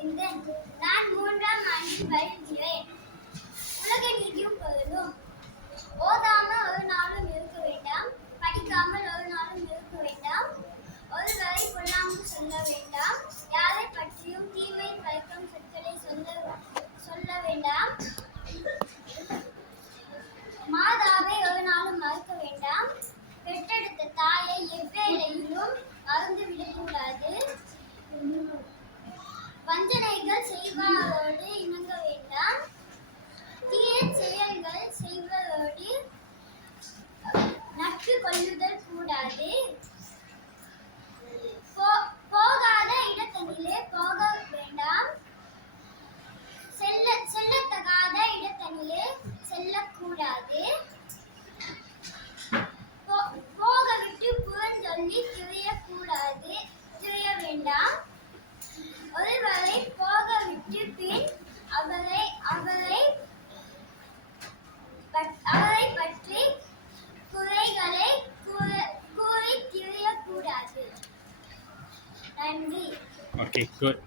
நான் மூன்றாம் ஆண்டில் வயதில் கற்றுக்கொள்ளுதல் கூடாது. போகாத இடத்தனிலே போக வேண்டாம் செல்ல செல்லத்தகாத இடத்தனிலே செல்லக்கூடாது. போக விட்டு புகழ் சொல்லி திரியக்கூடாது Okay, good.